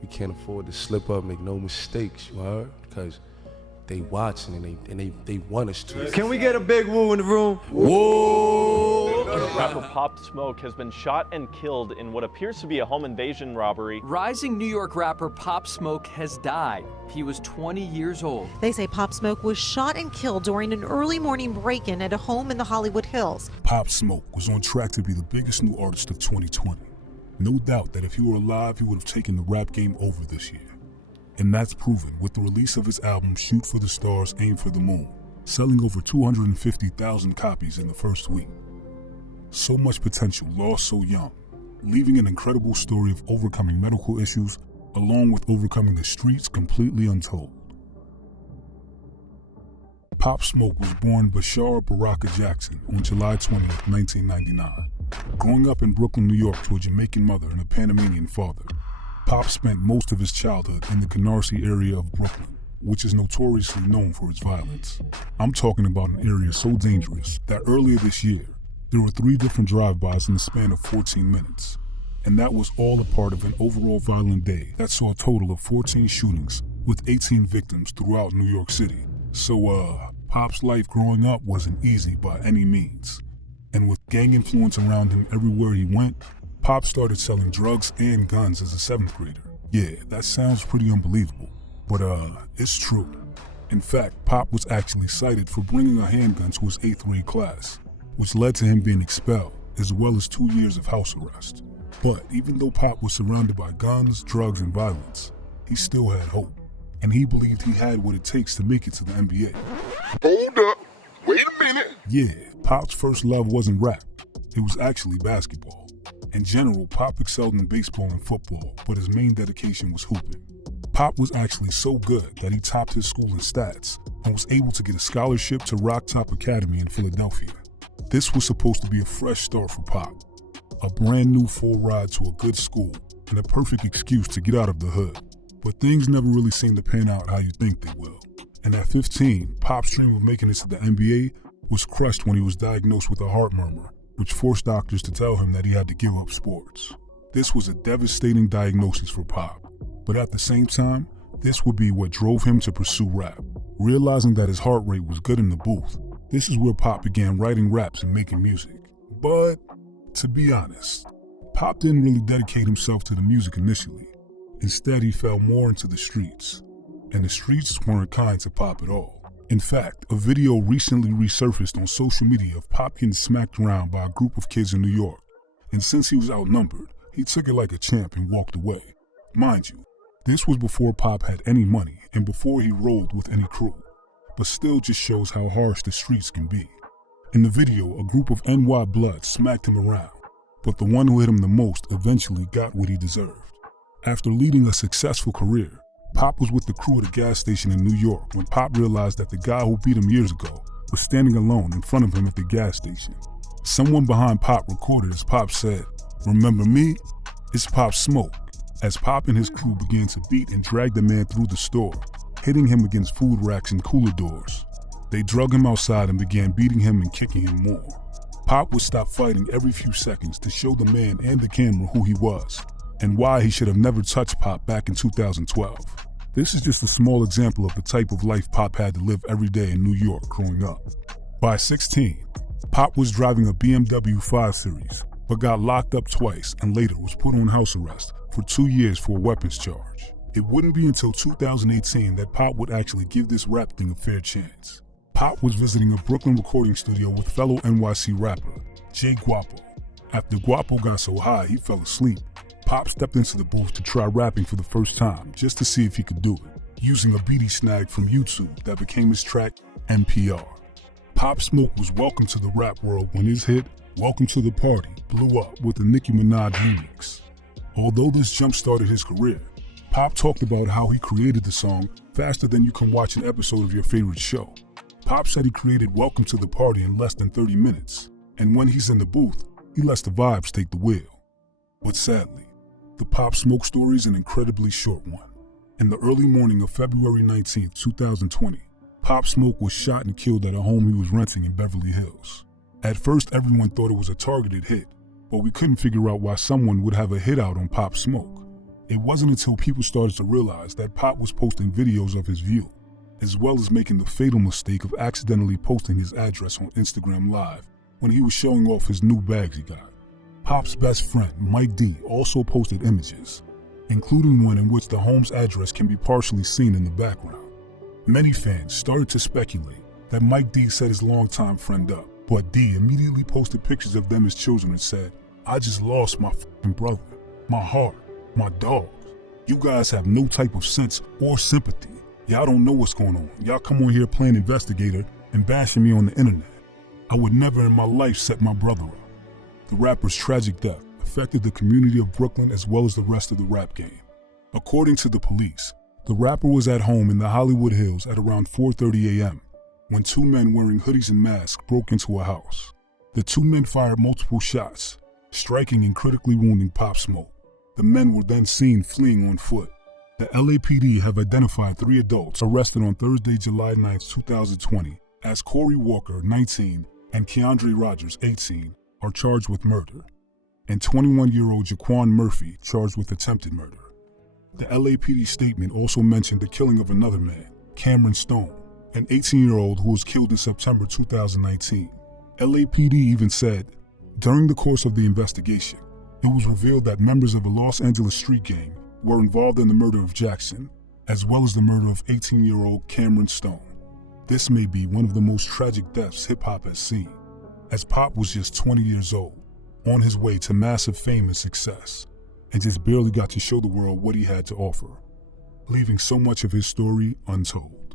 We can't afford to slip up, make no mistakes, you heard? Because they watching and they want us to. Can we get a big woo in the room? Whoa! Rapper Pop Smoke has been shot and killed in what appears to be a home invasion robbery. Rising New York rapper Pop Smoke has died. He was 20 years old. They say Pop Smoke was shot and killed during an early morning break-in at a home in the Hollywood Hills. Pop Smoke was on track to be the biggest new artist of 2020. No doubt that if he were alive, he would have taken the rap game over this year. And that's proven with the release of his album Shoot for the Stars, Aim for the Moon, selling over 250,000 copies in the first week. So much potential lost so young, leaving an incredible story of overcoming medical issues along with overcoming the streets completely untold. Pop Smoke was born Bashar Baraka Jackson on July 20th, 1999. Growing up in Brooklyn, New York to a Jamaican mother and a Panamanian father, Pop spent most of his childhood in the Canarsie area of Brooklyn, which is notoriously known for its violence. I'm talking about an area so dangerous that earlier this year, there were 3 different drive-bys in the span of 14 minutes. And that was all a part of an overall violent day that saw a total of 14 shootings with 18 victims throughout New York City. So, Pop's life growing up wasn't easy by any means. And with gang influence around him everywhere he went, Pop started selling drugs and guns as a 7th grader. Yeah, that sounds pretty unbelievable, but it's true. In fact, Pop was actually cited for bringing a handgun to his 8th grade class, which led to him being expelled, as well as 2 years of house arrest. But even though Pop was surrounded by guns, drugs, and violence, he still had hope, and he believed he had what it takes to make it to the NBA. Hold up, wait a minute. Yeah, Pop's first love wasn't rap, it was actually basketball. In general, Pop excelled in baseball and football, but his main dedication was hooping. Pop was actually so good that he topped his school in stats and was able to get a scholarship to Rock Top Academy in Philadelphia. This was supposed to be a fresh start for Pop, a brand new full ride to a good school, and a perfect excuse to get out of the hood. But things never really seem to pan out how you think they will. And at 15, Pop's dream of making it to the NBA was crushed when he was diagnosed with a heart murmur, which forced doctors to tell him that he had to give up sports. This was a devastating diagnosis for Pop, but at the same time, this would be what drove him to pursue rap. Realizing that his heart rate was good in the booth, this is where Pop began writing raps and making music. But, to be honest, Pop didn't really dedicate himself to the music initially. Instead, he fell more into the streets, and the streets weren't kind to Pop at all. In fact, a video recently resurfaced on social media of Pop getting smacked around by a group of kids in New York, and since he was outnumbered, he took it like a champ and walked away. Mind you, this was before Pop had any money and before he rolled with any crew, but still just shows how harsh the streets can be. In the video, a group of NY Bloods smacked him around, but the one who hit him the most eventually got what he deserved. After leading a successful career, Pop was with the crew at a gas station in New York when Pop realized that the guy who beat him years ago was standing alone in front of him at the gas station. Someone behind Pop recorded as Pop said, "Remember me? It's Pop Smoke," as Pop and his crew began to beat and drag the man through the store, hitting him against food racks and cooler doors. They drug him outside and began beating him and kicking him more. Pop would stop fighting every few seconds to show the man and the camera who he was, and why he should have never touched Pop back in 2012. This is just a small example of the type of life Pop had to live every day in New York growing up. By 16, Pop was driving a BMW 5 Series, but got locked up twice and later was put on house arrest for 2 years for a weapons charge. It wouldn't be until 2018 that Pop would actually give this rap thing a fair chance. Pop was visiting a Brooklyn recording studio with fellow NYC rapper, Jay Guapo. After Guapo got so high he fell asleep, Pop stepped into the booth to try rapping for the first time just to see if he could do it, using a beat he snagged from YouTube that became his track, NPR. Pop Smoke was welcome to the rap world when his hit, Welcome to the Party, blew up with the Nicki Minaj remix. Although this jump-started his career, Pop talked about how he created the song faster than you can watch an episode of your favorite show. Pop said he created Welcome to the Party in less than 30 minutes, and when he's in the booth, he lets the vibes take the wheel. But sadly, the Pop Smoke story is an incredibly short one. In the early morning of February 19, 2020, Pop Smoke was shot and killed at a home he was renting in Beverly Hills. At first, everyone thought it was a targeted hit, but we couldn't figure out why someone would have a hit out on Pop Smoke. It wasn't until people started to realize that Pop was posting videos of his view, as well as making the fatal mistake of accidentally posting his address on Instagram Live when he was showing off his new bags he got. Pop's best friend, Mike D, also posted images, including one in which the home's address can be partially seen in the background. Many fans started to speculate that Mike D set his longtime friend up, but D immediately posted pictures of them as children and said, "I just lost my fucking brother, my heart, my dogs. You guys have no type of sense or sympathy. Y'all don't know what's going on. Y'all come on here playing investigator and bashing me on the internet. I would never in my life set my brother up." The rapper's tragic death affected the community of Brooklyn as well as the rest of the rap game. According to the police, the rapper was at home in the Hollywood Hills at around 4:30 a.m. when two men wearing hoodies and masks broke into a house. The two men fired multiple shots, striking and critically wounding Pop Smoke. The men were then seen fleeing on foot. The LAPD have identified 3 adults arrested on Thursday, July 9, 2020, as Corey Walker, 19, and Keandre Rogers, 18, are charged with murder, and 21-year-old Jaquan Murphy charged with attempted murder. The LAPD statement also mentioned the killing of another man, Cameron Stone, an 18-year-old who was killed in September 2019. LAPD even said, during the course of the investigation, it was revealed that members of a Los Angeles street gang were involved in the murder of Jackson, as well as the murder of 18-year-old Cameron Stone. This may be one of the most tragic deaths hip-hop has seen, as Pop was just 20 years old, on his way to massive fame and success, and just barely got to show the world what he had to offer, leaving so much of his story untold.